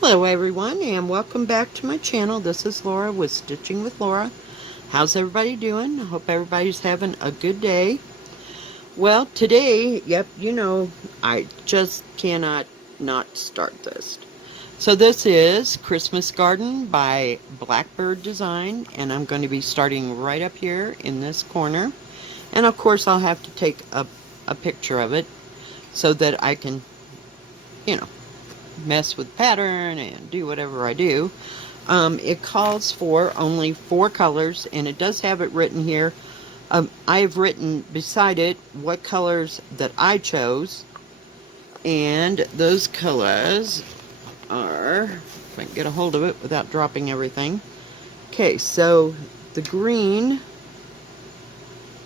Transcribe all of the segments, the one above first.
Hello everyone and welcome back to my channel. This is Laura with Stitching with Laura. How's everybody doing? I hope everybody's having a good day. Well, today, I just cannot not start this. So this is Christmas Garden by Blackbird Design, and I'm going to be starting right up here in this corner. And of course I'll have to take a picture of it so that I can, you know, mess with pattern and do whatever I do. It calls for only 4 colors, and it does have it written here. I have written beside it what colors that I chose, and those colors are, if I can get a hold of it without dropping everything. Okay, so the green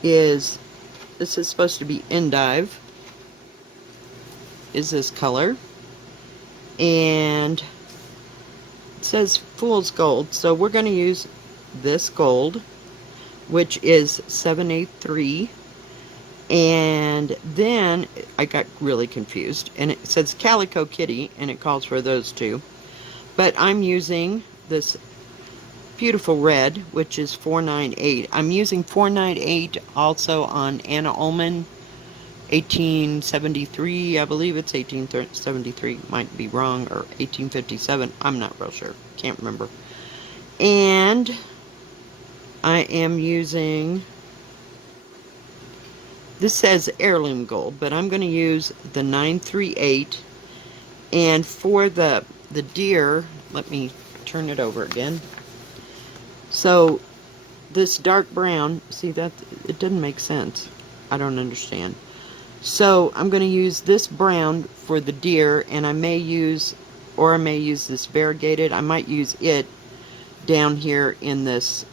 is, this is supposed to be endive, is this color, and it says fool's gold, so we're going to use this gold, which is 783. And then I got really confused, and it says Calico Kitty, and it calls for those two. But I'm using this beautiful red, which is 498. I'm using 498 also on Anna Ullman, 1873. I believe it's 1873. Might be wrong, or 1857. I'm not real sure. Can't remember. And I am using, this says heirloom gold, but I'm going to use the 938. And for the deer, let me turn it over again. So this dark brown, see that, it doesn't make sense. I don't understand. So I'm going to use this brown for the deer, and I may use this variegated. I might use it down here in these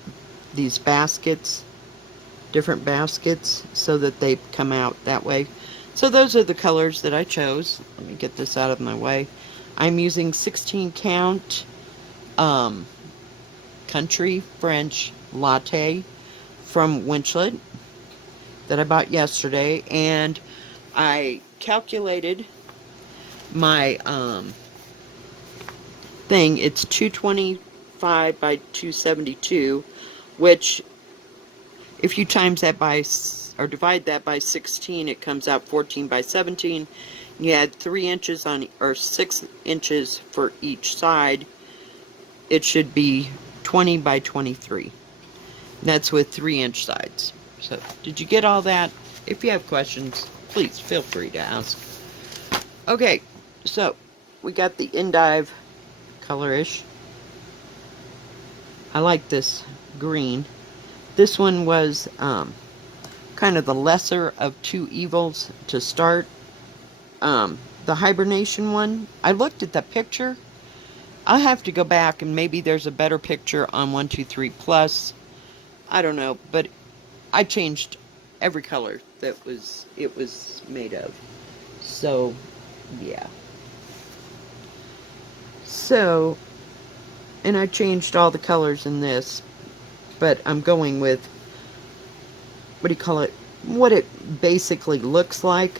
baskets, different baskets, so that they come out that way. So those are the colors that I chose. Let me get this out of my way. I'm using 16 count Country French Latte from Winchlet that I bought yesterday, and I calculated my thing. It's 225 by 272, which if you times that by, or divide that by 16, it comes out 14 by 17. You add 3 inches on, or 6 inches for each side. It should be 20 by 23. That's with 3-inch sides. So, did you get all that? If you have questions, please feel free to ask. Okay, so we got the endive colorish. I like this green. This one was kind of the lesser of two evils to start. The hibernation one, I looked at the picture. I'll have to go back, and maybe there's a better picture on 123 Plus. I don't know, but I changed every color that it was made of. So, yeah. So, and I changed all the colors in this, but I'm going with, what do you call it? What it basically looks like.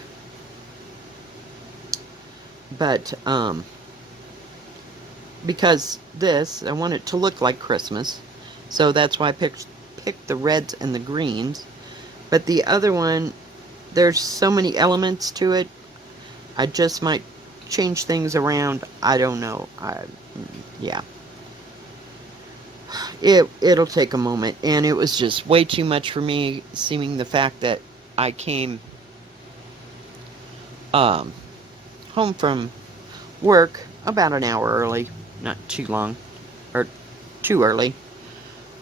But, because this, I want it to look like Christmas. So that's why I picked the reds and the greens. But the other one, there's so many elements to it. I just might change things around. I don't know. Yeah. It'll take a moment. And it was just way too much for me, seeming the fact that I came home from work about an hour early. Not too long. Or too early.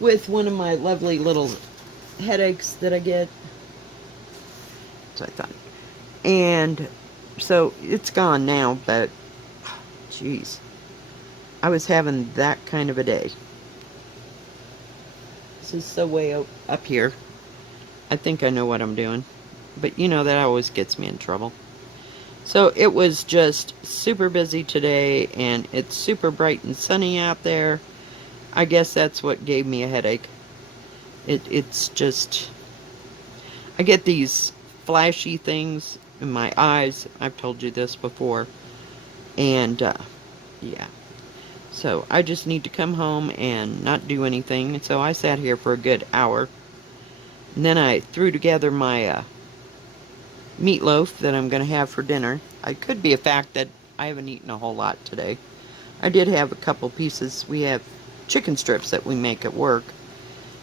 With one of my lovely little headaches that I get. So I thought. And so it's gone now, but jeez. I was having that kind of a day. This is so way up here. I think I know what I'm doing. But you know, that always gets me in trouble. So it was just super busy today, and it's super bright and sunny out there. I guess that's what gave me a headache. It's just, I get these flashy things in my eyes. I've told you this before. And, yeah. So I just need to come home and not do anything. And so I sat here for a good hour. And then I threw together my meatloaf that I'm going to have for dinner. It could be a fact that I haven't eaten a whole lot today. I did have a couple pieces. We have chicken strips that we make at work.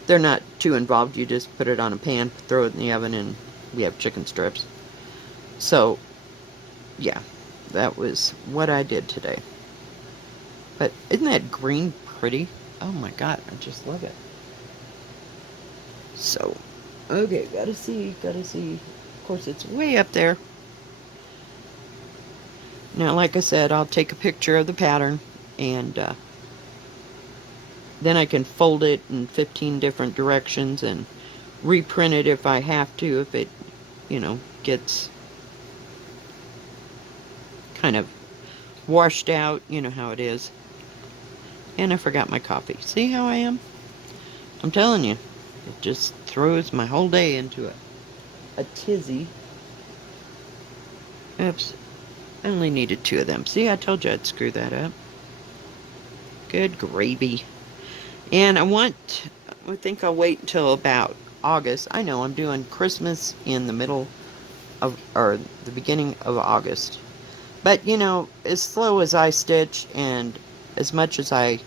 They're not too involved. You just put it on a pan, throw it in the oven, and we have chicken strips. So, yeah, that was what I did today. But isn't that green pretty? Oh my god, I just love it. So, okay, gotta see. Of course, it's way up there. Now, like I said, I'll take a picture of the pattern, and then I can fold it in 15 different directions and reprint it if I have to, if it, gets kind of washed out, you know how it is. And I forgot my coffee. See how I am? I'm telling you, it just throws my whole day into a tizzy. Oops. I only needed 2 of them. See, I told you I'd screw that up. Good gravy. And I think I'll wait until about August. I know I'm doing Christmas in the middle of, or the beginning of August. But, as slow as I stitch and as much as I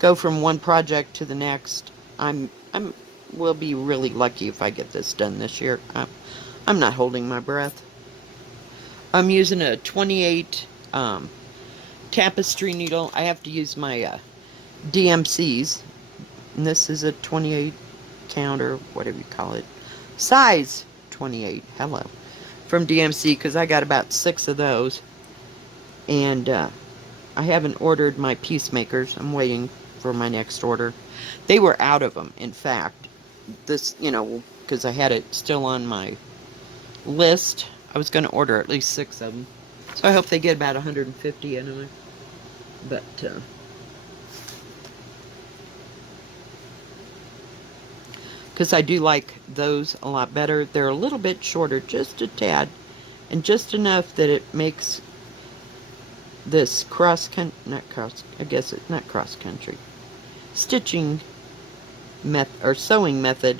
go from one project to the next, I'm will be really lucky if I get this done this year. I'm not holding my breath. I'm using a 28 tapestry needle. I have to use my DMCs. And this is a 28 count, or whatever you call it. Size 28. Hello. From DMC, because I got about 6 of those. And I haven't ordered my peacemakers. I'm waiting for my next order. They were out of them, in fact. This, because I had it still on my list. I was going to order at least 6 of them. So I hope they get about 150 anyway. But, because I do like those a lot better. They're a little bit shorter, just a tad. And just enough that it makes this I guess it's not cross country. Stitching sewing method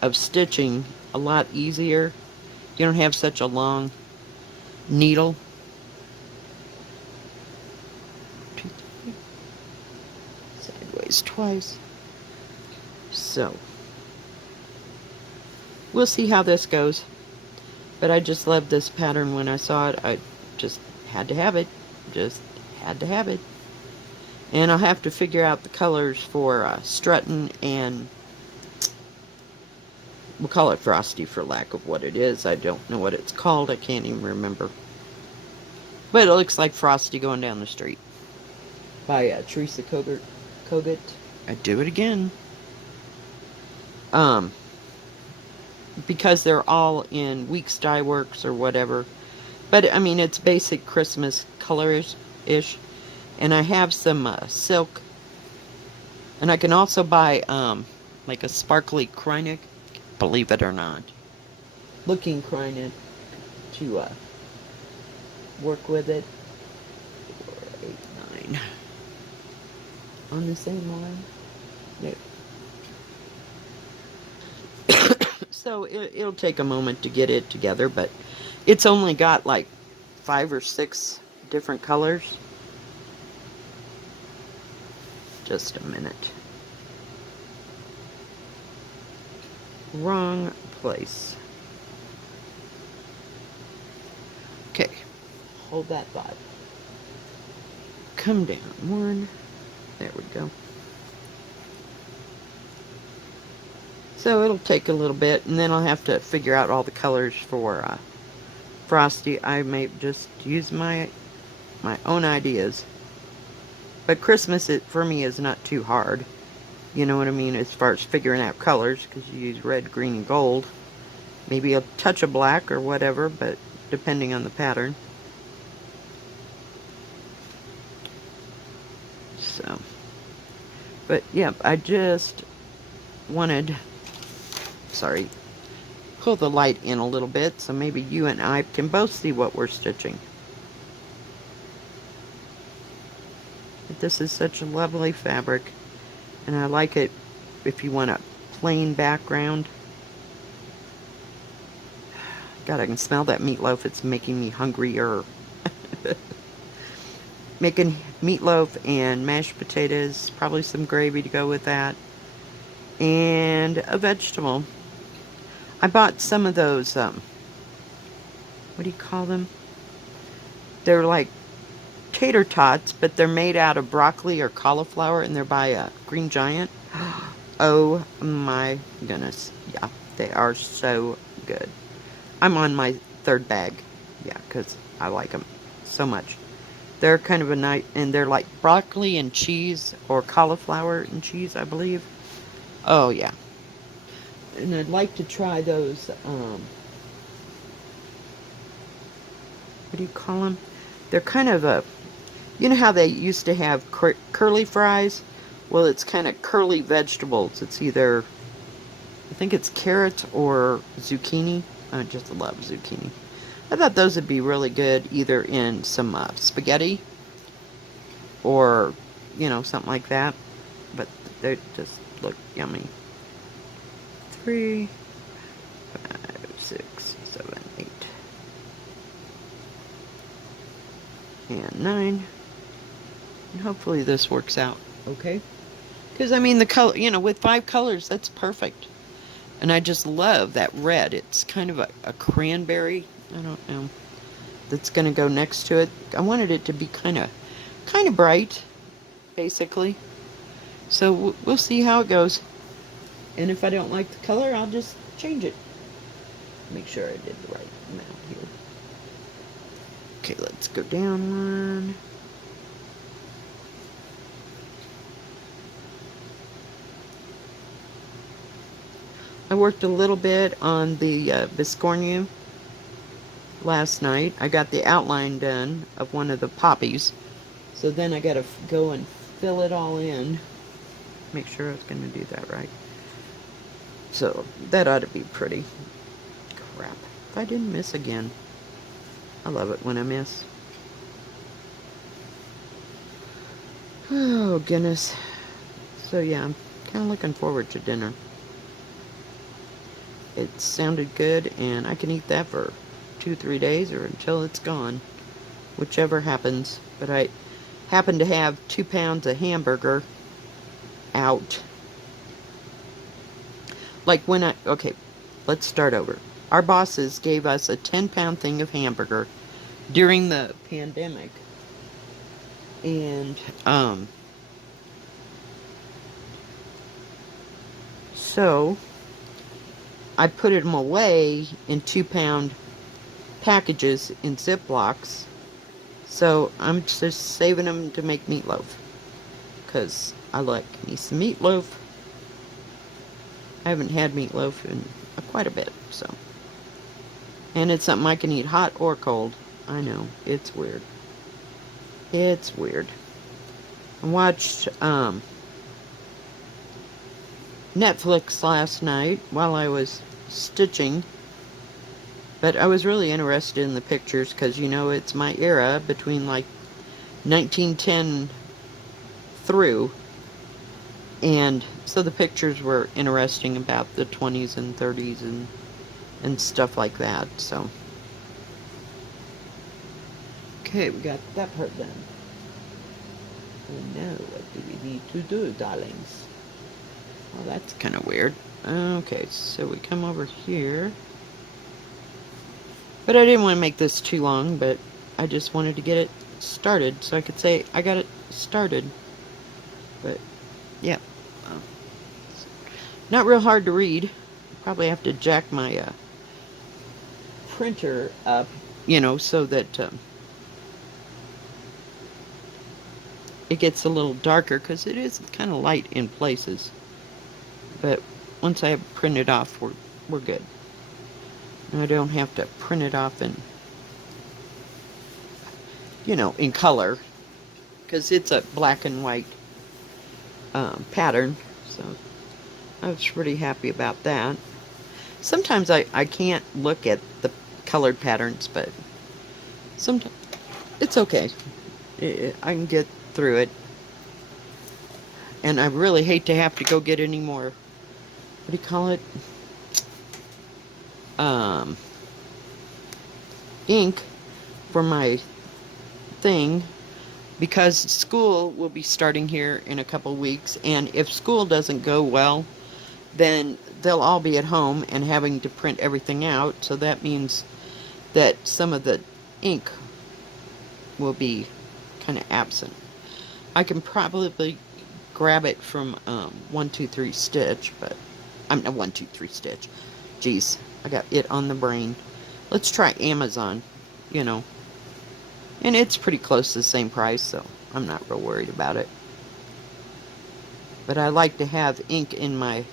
of stitching a lot easier. You don't have such a long needle. 2, 3. Sideways twice. So, we'll see how this goes. But I just loved this pattern when I saw it. I just had to have it. Just had to have it. And I'll have to figure out the colors for Strutting and we'll call it Frosty for lack of what it is. I don't know what it's called. I can't even remember. But it looks like Frosty going down the street. By Teresa Kogut. I do it again. Because they're all in Weeks Dye Works or whatever. But, I mean, it's basic Christmas colors-ish. And I have some silk. And I can also buy, like a sparkly Krynic, believe it or not. Looking Krynic to work with it. 4, 8, 9. On the same line? No. So it'll take a moment to get it together, but it's only got like 5 or 6 different colors. Just a minute. Wrong place. Okay. Hold that thought. Come down. 1. There we go. So it'll take a little bit, and then I'll have to figure out all the colors for Frosty. I may just use my own ideas. But Christmas, for me, is not too hard. You know what I mean, as far as figuring out colors, because you use red, green, and gold. Maybe a touch of black or whatever, but depending on the pattern. So, but yeah, I just wanted, pull the light in a little bit so maybe you and I can both see what we're stitching. But this is such a lovely fabric, and I like it if you want a plain background. God, I can smell that meatloaf. It's making me hungrier. Making meatloaf and mashed potatoes, probably some gravy to go with that, and a vegetable. I bought some of those, what do you call them? They're like tater tots, but they're made out of broccoli or cauliflower, and they're by a Green Giant. Oh my goodness. Yeah, they are so good. I'm on my third bag. Yeah, because I like them so much. They're kind of a nice, and they're like broccoli and cheese, or cauliflower and cheese, I believe. Oh, yeah. And I'd like to try those, what do you call them? They're kind of a, you know how they used to have curly fries? Well, it's kind of curly vegetables. It's either, I think it's carrot or zucchini. I just love zucchini. I thought those would be really good either in some spaghetti or, something like that. But they just look yummy. 3, 5, 6, 7, 8, and 9. And hopefully this works out okay. Because, I mean, the color, with 5 colors, that's perfect. And I just love that red. It's kind of a cranberry. I don't know. That's going to go next to it. I wanted it to be kind of bright, basically. So we'll see how it goes. And if I don't like the color, I'll just change it. Make sure I did the right amount here. Okay, let's go down one. I worked a little bit on the Biscornu last night. I got the outline done of one of the poppies. So then I got to go and fill it all in. Make sure I was going to do that right. So that ought to be pretty. Crap. If I didn't miss again. I love it when I miss. Oh, goodness. So yeah, I'm kind of looking forward to dinner. It sounded good, and I can eat that for 2-3 days or until it's gone. Whichever happens. But I happen to have 2 pounds of hamburger out. Like okay, let's start over. Our bosses gave us a 10-pound thing of hamburger during the pandemic. And, so I put them away in 2-pound packages in Ziplocs. So I'm just saving them to make meatloaf. Because I like me some meatloaf. I haven't had meatloaf in quite a bit, so. And it's something I can eat hot or cold. I know, it's weird. It's weird. I watched Netflix last night while I was stitching. But I was really interested in the pictures because, it's my era between like 1910 through. And so the pictures were interesting about the 20s and 30s and stuff like that. So, okay, we got that part done. And now what do we need to do, darlings? Well, that's kind of weird. Okay, so we come over here. But I didn't want to make this too long, but I just wanted to get it started so I could say I got it started. But, yeah. Not real hard to read. Probably have to jack my printer up, so that it gets a little darker, because it is kind of light in places. But once I have it printed off, we're good. And I don't have to print it off in, in color, because it's a black and white pattern. So I was pretty happy about that. Sometimes I can't look at the colored patterns, but sometimes it's okay. I can get through it. And I really hate to have to go get any more, what do you call it? Um, ink for my thing, because school will be starting here in a couple weeks, and if school doesn't go well, then they'll all be at home and having to print everything out, so that means that some of the ink will be kind of absent. I can probably grab it from 123 Stitch, but I'm not 123 Stitch. Jeez, I got it on the brain. Let's try Amazon, you know. And it's pretty close to the same price, so I'm not real worried about it. But I like to have ink in my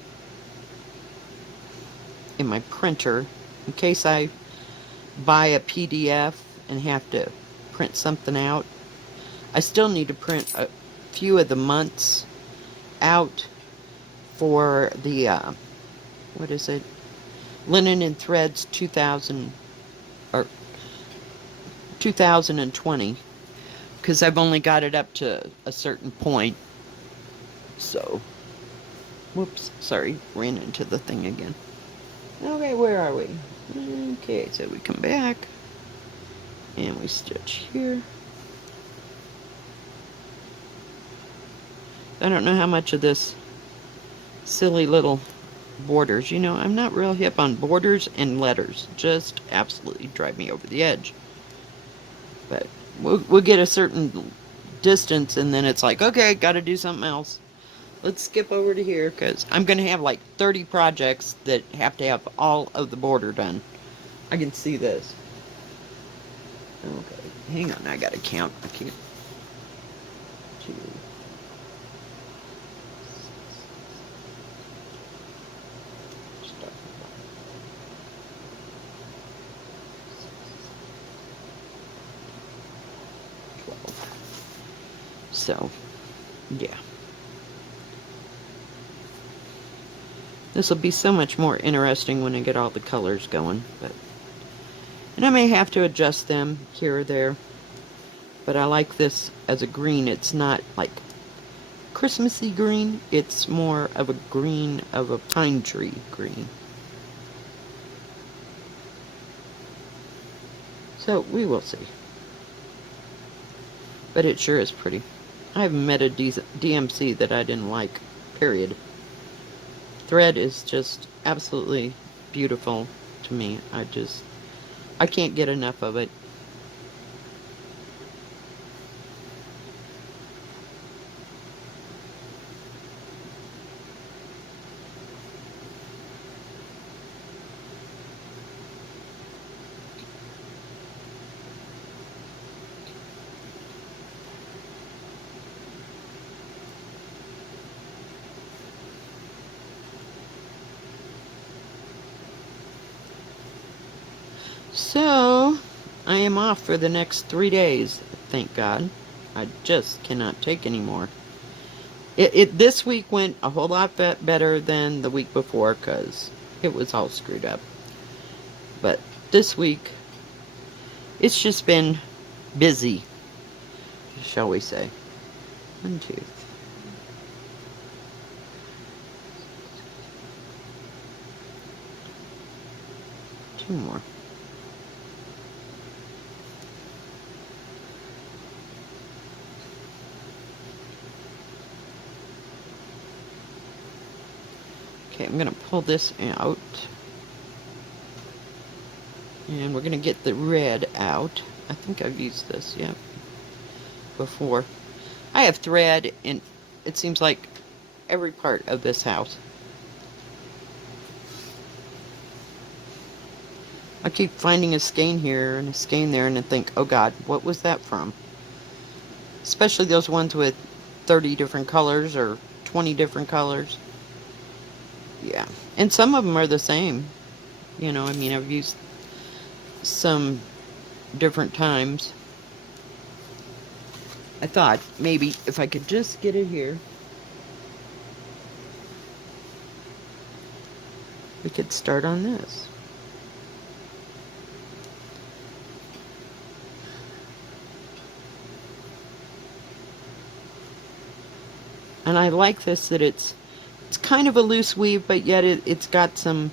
printer in case I buy a PDF and have to print something out. I still need to print a few of the months out for the what is it? Linen and Threads 2000 or 2020, because I've only got it up to a certain point. So, whoops, sorry, ran into the thing again. Okay, where are we? Okay, so we come back and we stitch here. I don't know how much of this silly little borders. You know, I'm not real hip on borders and letters. Just absolutely drive me over the edge. But we'll get a certain distance and then it's like, okay, got to do something else. Let's skip over to here because I'm going to have like 30 projects that have to have all of the border done. I can see this. Okay, hang on, I got to count. I can't. 2, 12. So, yeah. This will be so much more interesting when I get all the colors going. And I may have to adjust them here or there. But I like this as a green. It's not like Christmassy green. It's more of a green of a pine tree green. So we will see. But it sure is pretty. I haven't met a DMC that I didn't like, period. Thread is just absolutely beautiful to me. I can't get enough of it. So, I am off for the next 3 days, thank God. I just cannot take anymore. This week went a whole lot better than the week before because it was all screwed up. But this week, it's just been busy, shall we say. 1, 2, 3. 2 more. Okay, I'm going to pull this out. And we're going to get the red out. I think I've used this, yep, before. I have thread in, it seems like, every part of this house. I keep finding a skein here and a skein there and I think, oh God, what was that from? Especially those ones with 30 different colors or 20 different colors. Yeah, and some of them are the same. You know, I mean, I've used some different times. I thought maybe if I could just get it here, we could start on this. And I like this, that it's kind of a loose weave, but yet it's got some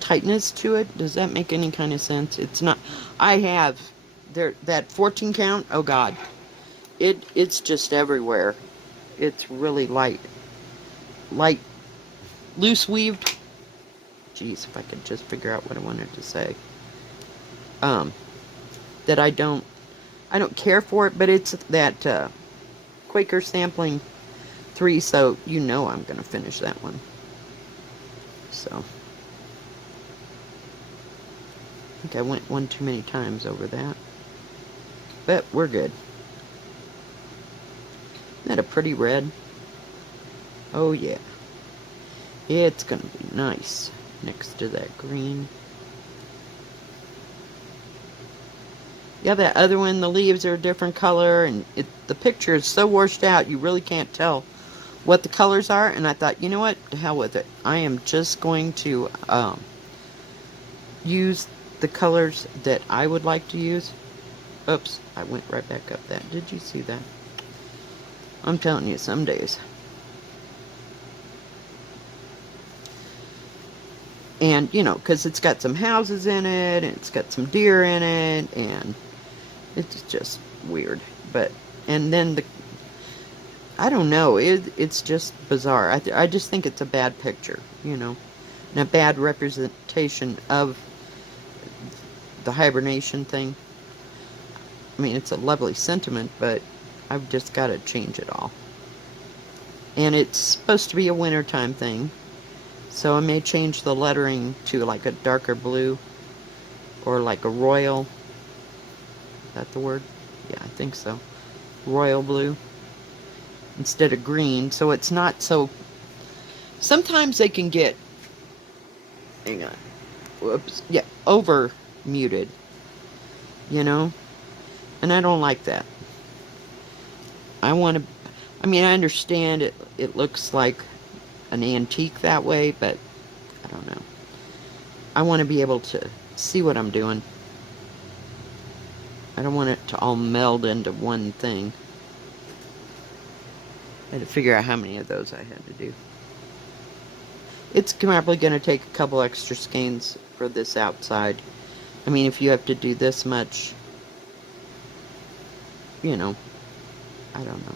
tightness to it. Does that make any kind of sense? It's not. I have there that 14 count. Oh God, it's just everywhere. It's really light, loose weaved. Jeez, if I could just figure out what I wanted to say. Um, that I don't care for it, but it's that Quaker Sampling 3, so you know I'm gonna finish that one. So I think I went one too many times over that, but we're good. Isn't that a pretty red? Oh yeah. It's gonna be nice next to that green. Yeah, that other one, the leaves are a different color, and the picture is so washed out, you really can't tell what the colors are. And I thought, you know what? To hell with it. I am just going to use the colors that I would like to use. Oops, I went right back up that. Did you see that? I'm telling you, some days. And, you know, because it's got some houses in it, and it's got some deer in it, and it's just weird. But, and then I don't know, it's just bizarre. I just think it's a bad picture, you know, and a bad representation of the hibernation thing. I mean, it's a lovely sentiment, but I've just got to change it all. And it's supposed to be a wintertime thing, so I may change the lettering to like a darker blue, or like a royal. Is that the word? Yeah, I think so. Royal blue instead of green, so it's not so. Sometimes they can get, hang on, whoops, yeah, over muted, you know, and I don't like that. I want to, I mean, I understand it looks like an antique that way, but I don't know. I want to be able to see what I'm doing. I don't want it to all meld into one thing. I had to figure out how many of those I had to do. It's probably going to take a couple extra skeins for this outside. I mean, if you have to do this much, you know, I don't know.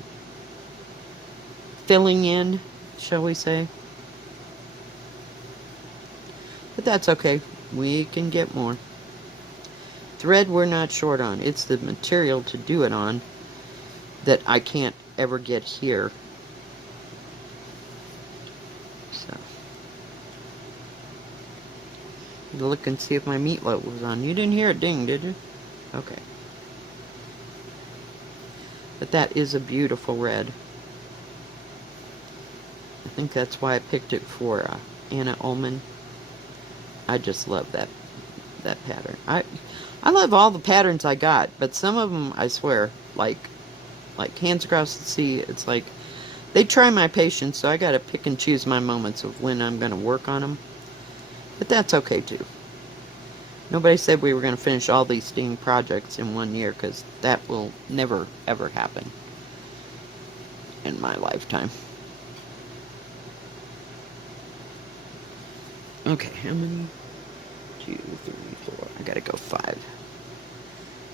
Filling in, shall we say. But that's okay. We can get more. Thread we're not short on. It's the material to do it on that I can't ever get here. So, look and see if my meatloaf was on. You didn't hear it ding, did you? Okay. But that is a beautiful red. I think that's why I picked it for Anna Ullman. I just love that pattern. I love all the patterns I got, but some of them, I swear, like Hands Across the Sea, it's like they try my patience, so I got to pick and choose my moments of when I'm going to work on them. But that's okay too. Nobody said we were going to finish all these Steam projects in 1 year, because that will never ever happen in my lifetime. Okay, how many? 2, 3, 4. I gotta go 5.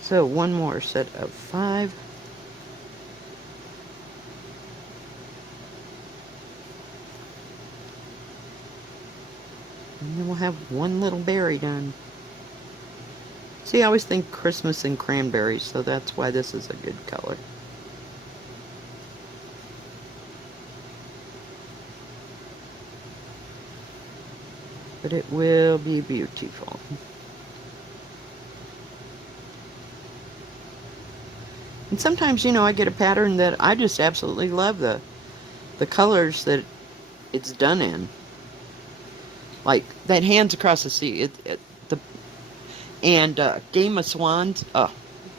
So one more set of 5. And then we'll have one little berry done. See, I always think Christmas and cranberries, so that's why this is a good color. But it will be beautiful. And sometimes, you know, I get a pattern that I just absolutely love the colors that it's done in. Like that Hands Across the Sea, and Game of Swans. Oh,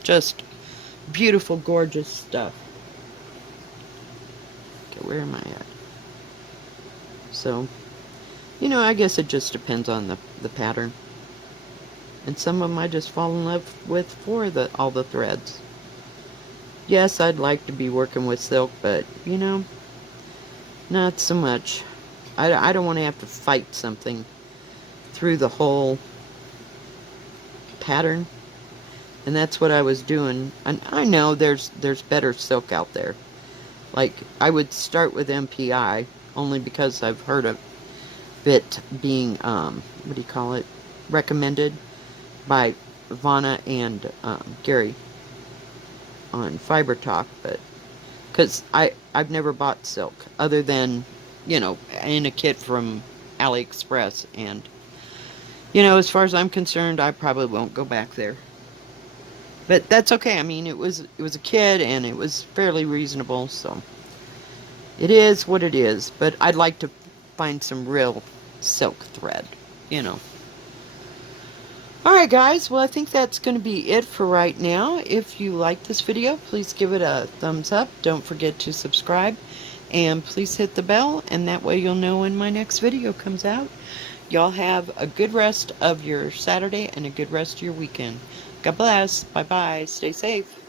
just beautiful, gorgeous stuff. Okay, where am I at? So, you know, I guess it just depends on the pattern. And some of them I just fall in love with for all the threads. Yes, I'd like to be working with silk, but, you know, not so much. I don't want to have to fight something through the whole pattern. And that's what I was doing. And I know there's better silk out there. Like, I would start with MPI, only because I've heard of it being, what do you call it, recommended by Vonna and Gary on Fiber Talk, but because I've never bought silk other than, you know, in a kit from AliExpress, and you know, as far as I'm concerned, I probably won't go back there. But that's okay. I mean, it was a kid and it was fairly reasonable, so it is what it is. But I'd like to find some real silk thread, you know. Alright guys, well I think that's going to be it for right now. If you like this video, please give it a thumbs up. Don't forget to subscribe. And please hit the bell, and that way you'll know when my next video comes out. Y'all have a good rest of your Saturday and a good rest of your weekend. God bless. Bye-bye. Stay safe.